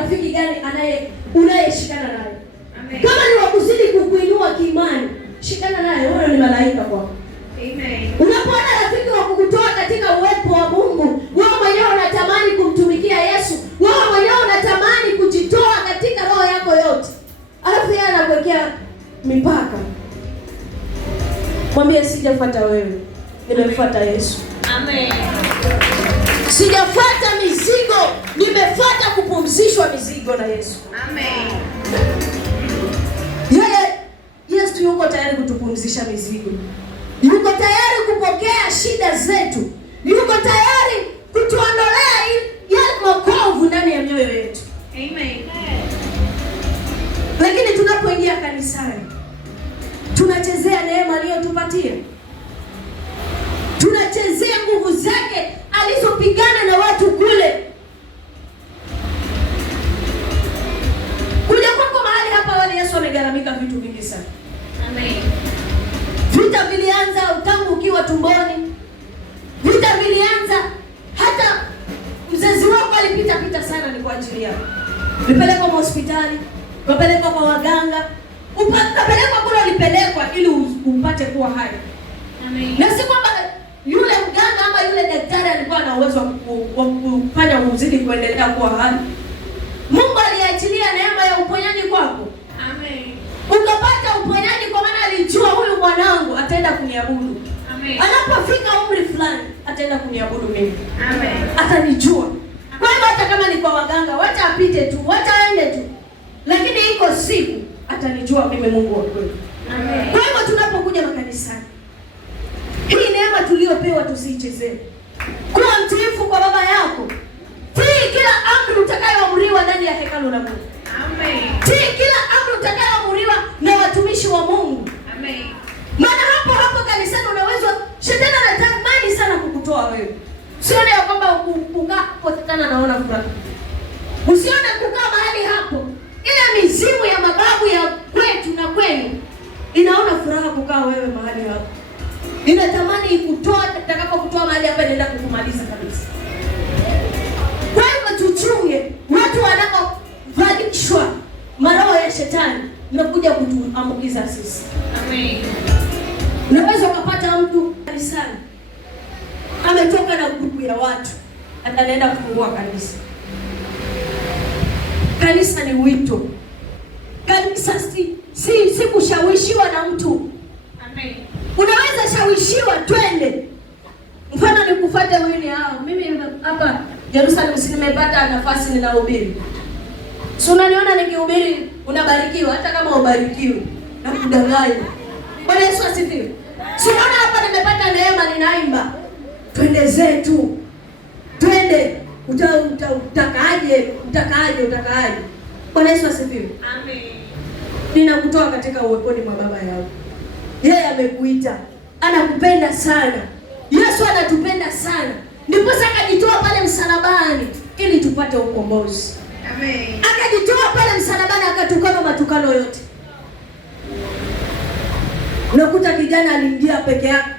rafiki gani unayeshikana naye. Kama ni wakuzidi kukuinua kiimani, shikana naye, huyo ni malaika kwako. Amen. Unapoona rafiki wa kukutoa katika uwepo wa Mungu, wewe mwenyewe unatamani kumtumikia Yesu, wewe mwenyewe unatamani kujitoa katika roho yako yote, alafu yeye anakuwekea mipaka. Mwambie, sijafuata wewe, nimefuata Yesu. Amen. Sijafuata mizigo, nimefuata kupumzishwa mizigo na Yesu. Amen. Yesu yuko tayari kutupumzisha mizigo. Yuko tayari kupokea shida zetu. Yuko tayari kutuondolea yale makovu ndani ya mioyo yetu. Amen. Lakini tunapoingia kanisani, tunachezea neema aliyotupatia. Tunachezea nguvu zake alizopigana na watu kule. Kuja kwako mahali hapa, wale Yesu amegharamika vitu vingi sana. Amen. Vita vilianza tangu ukiwa tumboni. Vita vilianza hata mzazi wako alipita sana ni kwa ajili yako. Ulipelekwa hospitali, ukapelekwa kwa waganga, ukapelekwa kule ulipelekwa ili upate kuwa hai. Amen. Na si kwamba yule mganga ama yule daktari alikuwa na uwezo wa kufanya uzidi kuendelea kuwa hai. Mungu aliachilia neema ya uponyaji kwako. Amen. Ukapata uponyaji kwa maana alijua huyu mwanangu ataenda kuniabudu. Amen. Anapofika umri fulani ataenda kuniabudu mimi. Amen. Atanijua. Kwa hiyo hata kama ni kwa waganga, wacha apite tu, wacha aende tu. Lakini iko siku atanijua mimi Mungu wa kweli. Amen. Kwa hiyo tunapokuja makanisani, hii neema tuliyopewa tusiichezee. Kuwa mtiifu kwa baba yako. Tii kila amri utakayoamriwa ndani ya hekalu la Mungu. Amen. Tii kila amri utakayoamriwa na watumishi wa Mungu. Amen. Maana hapo kanisani unaweza shetani anatamani sana kukutoa wewe. Usione ya kwamba kukaa potana naona furaha. Usione kukaa mahali hapo. Ile mizimu ya mababu ya kwetu na kwenu inaona furaha kukaa wewe mahali hapo. Inatamani ikutoa, itakapokutoa mahali hapa inaenda kukumaliza kabisa. Kwa hiyo tuchunge watu wanapovalishwa maroho ya shetani na kuja kutuambukiza sisi. Amen. Unaweza ukapata mtu kanisani ametoka na grupu ya watu ataenda kufungua kanisa. Kanisa ni wito. Kanisa si kushawishiwa na mtu. Amen. Unaweza shawishiwa twende. Mfano nikufuate wewe ni hao. Mimi hapa Jerusalem nimepata nafasi ninahubiri. Si unaniona nikihubiri unabarikiwa hata kama ubarikiwi na kudanganya. Bwana Yesu asifiwe. Si unaona hapa nimepata neema ninaimba. Twende zetu. Twende. Utakaaje? Bwana Yesu asifiwe. Amen. Ninakutoa katika uweponi mwa baba yako. Yeye amekuita. Anakupenda sana. Yesu anatupenda sana. Ndipo sasa akajitoa pale msalabani ili tupate ukombozi. Amen. Akajitoa pale msalabani akatukana matukano yote. Unakuta kijana aliingia peke yake.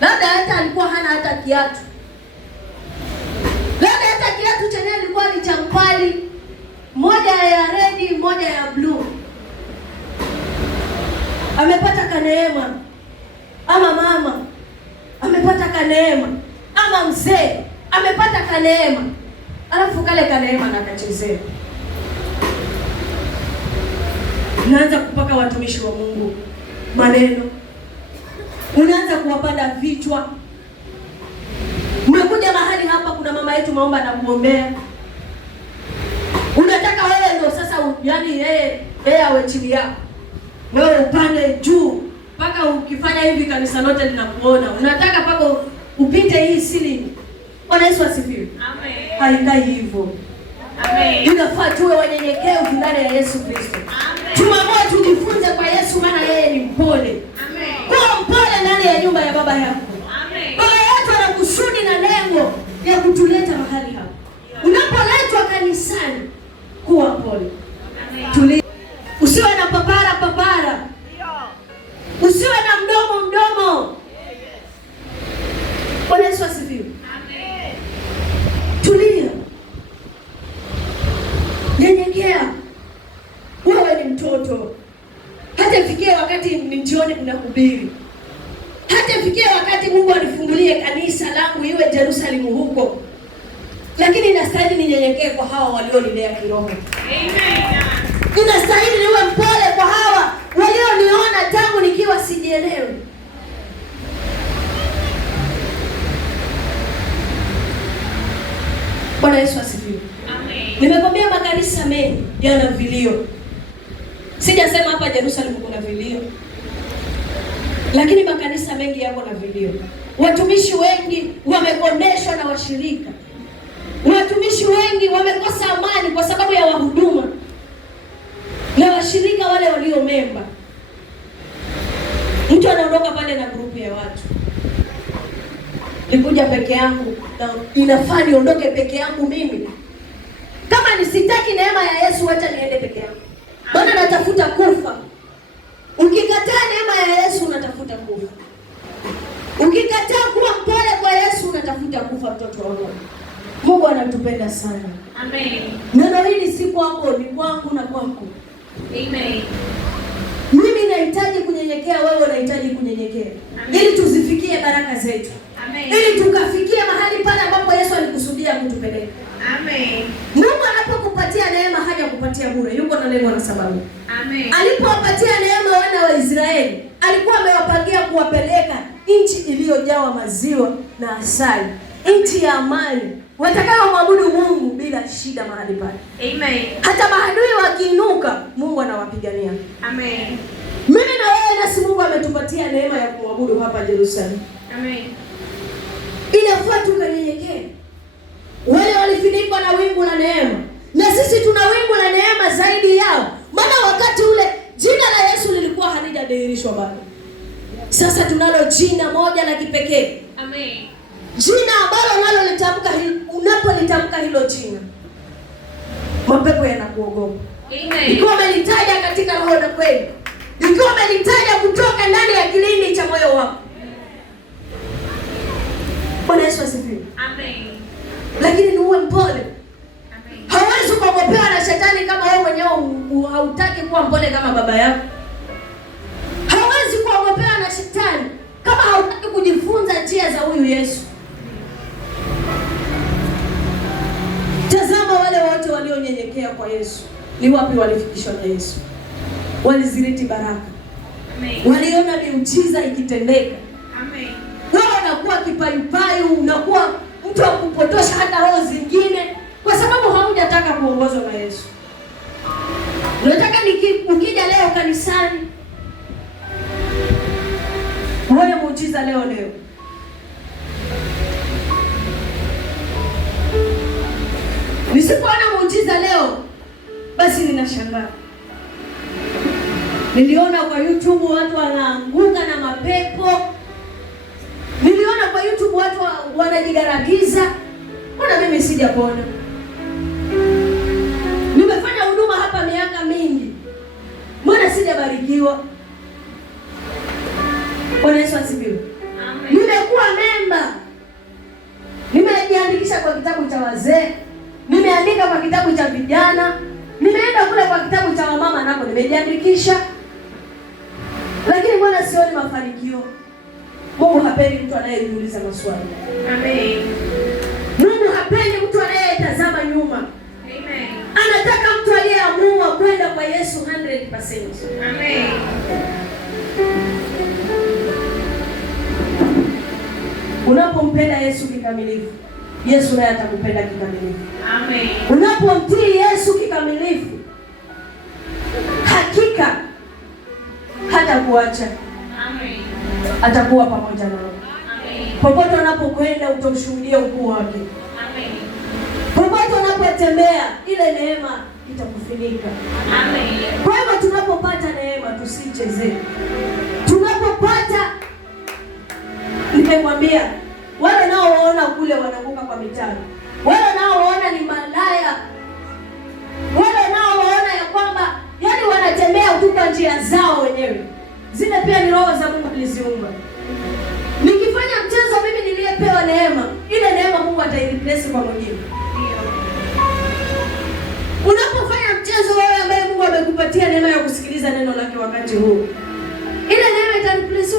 Labda hata alikuwa hana hata kiatu. Labda hata kiatu chenyewe ilikuwa ni cha mpali, moja ya red, moja ya blue. Amepata kaneema. Ama mama amepata kaneema. Ama mzee amepata kaneema. Alafu kale kaneema na kachezea. Unaanza kupaka watumishi wa Mungu maneno. Unaanza kuwapanda vichwa. Umekuja mahali hapa kuna mama yetu maomba na kuombea. Unataka wewe ndio sasa yani yeye awe chini yako. Wewe upande juu. Paka ukifanya hivi kanisa lote linakuona. Unataka paka upite hii siri. Bwana Yesu asifiwe. Amen. Haikai hivyo. Amen. Inafaa tuwe wanyenyekevu ndani ya Yesu Kristo. Amen. Tuamue tujifunze kwa Yesu maana yeye ni mpole. Amen. Kuwa mpole ndani ya nyumba ya baba yako. Amen. Baba yetu ana kusudi na lengo ya kutuleta mahali hapa. Unapoletwa kanisani, kuwa mpole. Amen. Tulia. Usiwe na papara. Usiwe na mdomo. Bwana Yesu asifiwe. Amen. Tulia. kuhubiri. Hata ifikie wakati Mungu alifungulie kanisa langu iwe Yerusalemu huko. Lakini inastahili ninyenyekee kwa hawa walionilea kiroho. Amen. Inastahili niwe mpole kwa hawa walioniona tangu nikiwa sijielewi. Bwana Yesu asifiwe. Amen. Nimekwambia makanisa mengi yana vilio. Sijasema hapa Yerusalemu kuna vilio. Lakini makanisa mengi yako na vilio. Watumishi wengi wamekondeshwa na washirika. Watumishi wengi wamekosa amani kwa sababu ya wahuduma na washirika wale walio memba. Mtu anaondoka pale na grupu ya watu. Nikuja peke yangu, na inafaa niondoke peke yangu mimi. Kama nisitaki neema ya Yesu, acha niende peke yangu. Maana natafuta kufa. Ukikataa neema ya Yesu unatafuta kufa. Ukikataa kuwa mpole kwa Yesu unatafuta kufa, mtoto wangu. Mungu anatupenda sana. Amen. Neno hili si kwako, ni kwangu na kwako. Amen. Mimi nahitaji kunyenyekea, wewe unahitaji kunyenyekea. Ili tuzifikie baraka zetu. Amen. Ili tukafikie mahali pale ambapo Yesu alikusudia kutupeleka. Amen. Mungu anapokupatia neema haja kupatia bure. Yuko na lengo na sababu. Amen. Alipowapatia neema wana wa Israeli, alikuwa amewapangia kuwapeleka nchi iliyojawa maziwa na asali, nchi ya amani, watakao maabudu Mungu bila shida mahali pale. Amen. Hata maadui wakiinuka, Mungu anawapigania. Amen. Mimi na wewe nasi Mungu ametupatia neema ya kuabudu hapa Yerusalemu. Amen. Inafaa tukanyenyekee. Wale walifunikwa na wingu la neema, na sisi tuna wingu la neema zaidi yao. Maana wakati ule jina la Yesu lilikuwa halijadhihirishwa bado. Sasa tunalo jina moja la kipekee. Amen. Jina ambalo unalolitamka, unapolitamka hilo jina, mapepo yanakuogopa. Amen. Ikiwa umelitaja katika roho na kweli, ikiwa umelitaja kutoka ndani ya kilindi cha moyo wako. Bwana Yesu asifiwe. Amen. Lakini ni uwe mpole. Amen. Hauwezi kuogopewa na shetani kama wewe mwenyewe hautaki kuwa mpole kama baba yako. Hauwezi kuogopewa na shetani kama hautaki kujifunza njia za huyu Yesu. Tazama wale wote walionyenyekea kwa Yesu. Ni wapi walifikishwa na Yesu? Waliziriti baraka. Amen. Waliona miujiza ikitendeka. Amen. Wewe unakuwa kipayupayu, unakuwa mtu wa kupotosha hata roho zingine kwa sababu haujataka kuongozwa na Yesu. Unataka ukija leo kanisani uone muujiza leo. Nisipoona muujiza leo, basi ninashangaa. Niliona kwa YouTube watu wanaanguka na mapepo. Niliona kwa YouTube watu wanajigaragiza. Mbona mimi sijapona? Nimefanya huduma hapa miaka mingi. Mbona sijabarikiwa? Bwana Yesu asifiwe. Amen. Nimekuwa memba. Nimejiandikisha kwa kitabu cha wazee. Nimeandika kwa kitabu cha vijana. Nimeenda kule kwa kitabu cha wamama nako nimejiandikisha. Lakini mbona sioni mafanikio? Mungu hapendi mtu anayejiuliza maswali. Amen. Mungu hapendi mtu anayetazama nyuma. Amen. Anataka mtu aliyeamua kwenda kwa Yesu 100%. Amen. Unapompenda Yesu kikamilifu, Yesu naye atakupenda kikamilifu. Amen. Unapomtii Yesu kikamilifu, hakika hata kuacha. Amen. Atakuwa pamoja nawe. Amen. Popote unapokwenda utamshuhudia ukuu wake. Amen. Popote unapotembea ile neema itakufunika. Amen. Kwa hivyo tunapopata neema tusichezee. Tunapopata, nimekwambia wale nao waona kule wanaanguka kwa mitano, wale nao waona ni malaya, wale nao waona ya kwamba yani wanatembea kutoka njia zao wenyewe, zile pia ni roho za Mungu aliziumba. Nikifanya mchezo mimi niliyepewa neema, ile neema Mungu ataireplace kwa mwingine. Unapofanya mchezo wewe ambaye Mungu amekupatia neema ya kusikiliza neno lake wakati huu, ile neema itareplace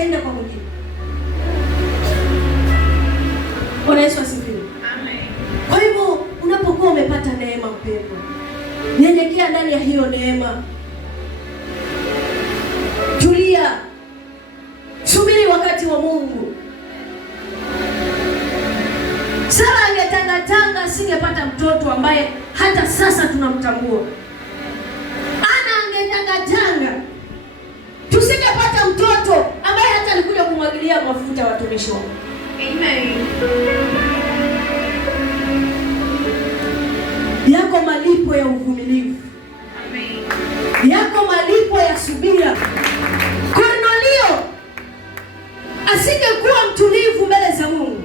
itaenda kwa mwingine. Bwana Yesu asifiwe. Amen. Kwa hivyo unapokuwa umepata neema mpendwa, nyenyekea ndani ya hiyo neema. Tulia. Subiri wakati wa Mungu. Sara angetangatanga asingepata mtoto ambaye hata sasa tunamtambua. Ana angetangatanga tusingepata mtoto ambaye hata alikuja kumwagilia mafuta watumishi wake. Amen. Yako malipo ya uvumilivu. Amen. Yako malipo ya subira. Kornelio asingekuwa mtulivu mbele za Mungu.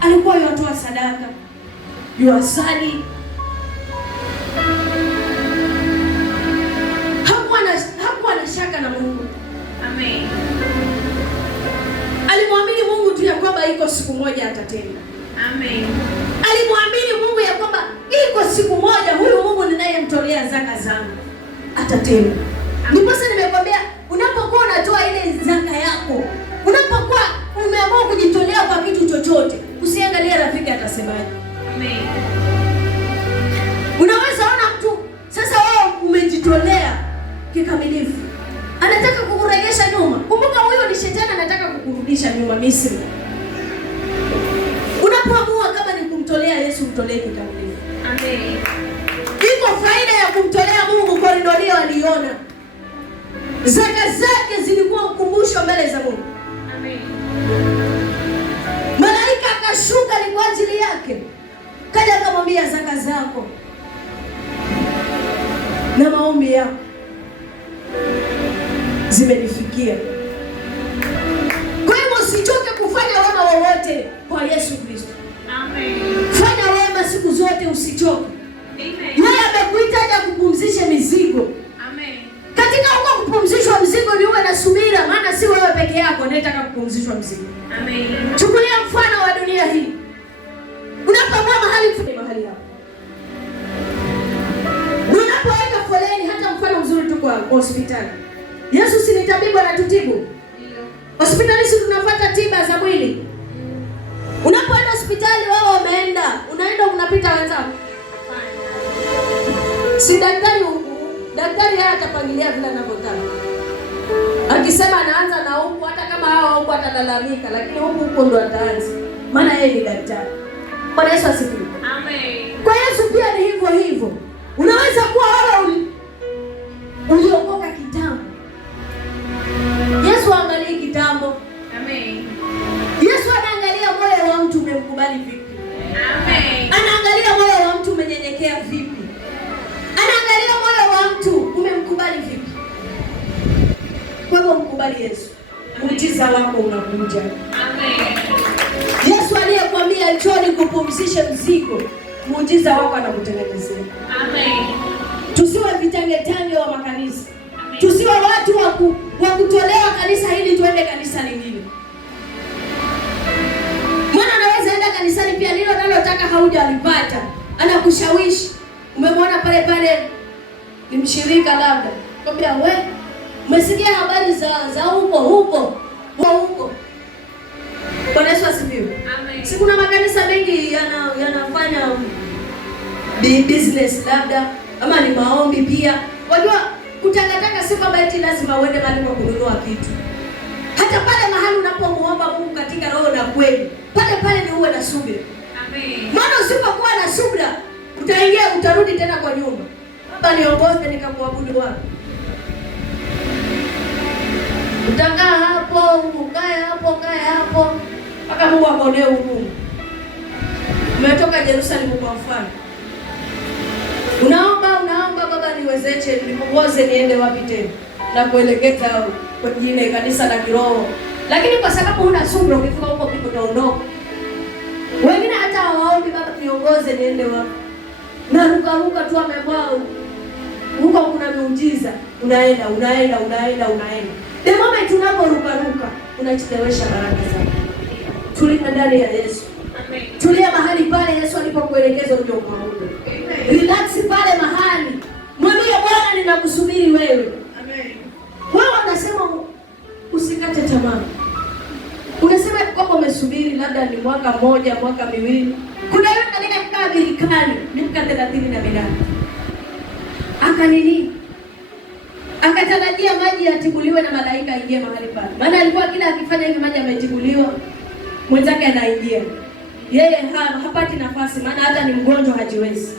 Alikuwa yotoa sadaka, yuasali. Hakuwa na shaka na Mungu. Amen. Alimwamini Mungu tu ya kwamba iko siku moja atatenda. Amen. Alimwamini Mungu ya kwamba iko siku moja huyu Mungu ninayemtolea zaka zangu atatenda. Ndipo sasa nimekwambia unapokuwa unatoa ile zaka yako, unapokuwa umeamua kujitolea kwa kitu chochote, usiangalie rafiki atasemaje. Amen. Unaweza ona mtu sasa wewe umejitolea kikamilifu, anataka kukurejesha nyuma. Kumbuka huyo ni shetani, anataka kukurudisha nyuma Misri. Unapoamua kama ni kumtolea Yesu, mtolee kikamilifu. Amen. Iko faida ya kumtolea Mungu. Kornelio aliona zaka zake zilikuwa ukumbusho mbele za Mungu. Amen. Malaika akashuka ni kwa ajili yake, kaja akamwambia zaka zako na maombi yako zimenifikia. Kwa hivyo usichoke kufanya wema wowote kwa Yesu Kristo. Amen. Fanya wema siku zote, usichoke. Amen. Yeye amekuita aje kupumzisha mizigo. Amen. Katika huko kupumzishwa mzigo ni uwe na subira, maana si wewe peke yako unayetaka kupumzishwa mzigo. Amen. Chukulia mfano wa dunia hii. Unapokuwa mahali hapo, unapoweka foleni, hata mfano mzuri tu kwa hospitali. Yesu si ni tabibu, anatutibu. Ndio. Hospitali si tunafuata tiba za mwili. Unapoenda hospitali wao wameenda, unaenda unapita wenzako. Si daktari haya atapangilia vile anavyotaka. Akisema anaanza na huku, hata kama hao huku atalalamika, lakini huku ndo ataanza. Maana yeye ni daktari. Bwana Yesu asifiwe. Amen. Kwa Yesu pia ni hivyo hivyo. Unaweza kuwa wewe uliokoka kitambo. Yesu angalia kitambo. Amen. Yesu anaangalia moyo wa mtu umemkubali vipi. Amen. Anaangalia moyo wa mtu umenyenyekea vipi. Anaangalia moyo wa mtu umemkubali vipi. Kwa hivyo mkubali Yesu. Muujiza wako unakuja. Amen. Yesu aliyekwambia njoni kupumzisha mzigo, muujiza wako anakutengenezea. Amen. Tusiwe vitangetange wa makanisa. Amen. Tusiwe watu wa kutolewa kanisa hili tuende kanisa lingine. Maana anaweza enda kanisani pia nilo nalotaka haujalipata. Anakushawishi. Umemwona pale ni mshirika labda. Kwambia wewe umesikia habari za huko. Bwana Yesu asifiwe. Amen. Si kuna makanisa mengi yanafanya business labda ama ni maombi pia. Wajua kutangatanga si kwamba eti lazima uende mahali kwa kununua kitu. Hata pale mahali unapomuomba Mungu katika roho na kweli, pale ni uwe na subira. Amen. Maana usipokuwa na subira, utarudi tena kwa nyumba. Baba niongoze nikamwabudu wapi? Utakaa hapo, ukae hapo. Mpaka Mungu akuonee huruma. Umetoka Yerusalemu kwa mfano. Unaomba Baba niwezeshe nikuongoze niende wapi tena? Na kuelekeza kwa jina kanisa la kiroho. Lakini kwa sababu huna subira ukifika huko pipo utaondoka. Wengine hata hawaombi Baba niongoze niende wapi? Na ruka tu amebwaa. Huko kuna miujiza. Unaenda. The moment unaporuka unachelewesha baraka zako. Tulia ndani ya Yesu. Amen. Tulia mahali pale Yesu alipokuelekeza uje kumwabudu. Amen. Relax pale mahali. Mwambie Bwana ninakusubiri wewe. Amen. Wewe unasema usikate usikate tamaa. Unasema kwamba umesubiri labda ni mwaka mmoja, mwaka miwili. Kuna yule aliyekaa birikani miaka 38. Akatarajia maji yatibuliwe na malaika aingie mahali pale. Maana alikuwa kila akifanya hivi maji yametibuliwa, mwenzake anaingia. Yeye hapati nafasi, maana hata ni mgonjwa hajiwezi.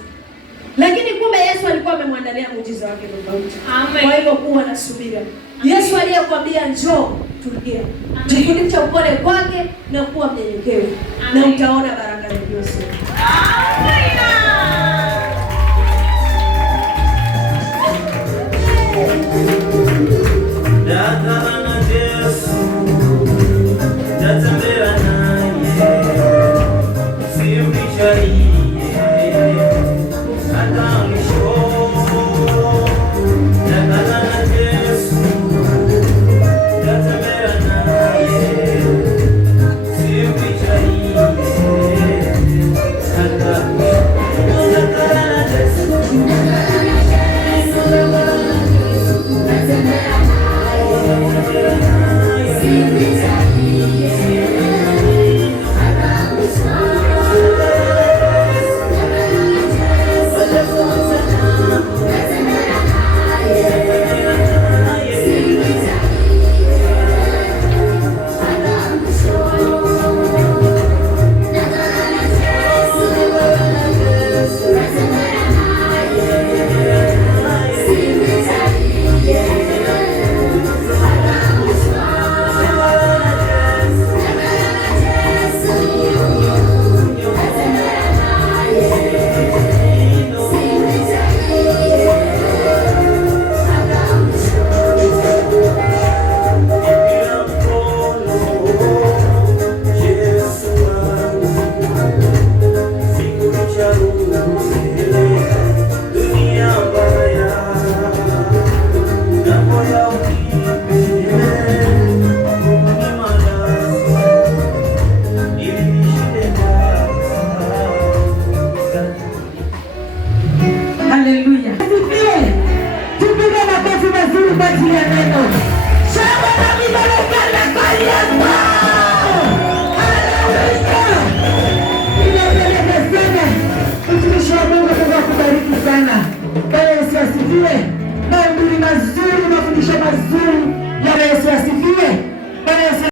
Lakini kumbe Yesu alikuwa amemwandalia muujiza wake tofauti. Kwa hivyo kuwa na subira. Yesu aliyekwambia njoo, tulia. Jifundishe upole kwake na kuwa mnyenyekevu, na utaona baraka za Yesu. See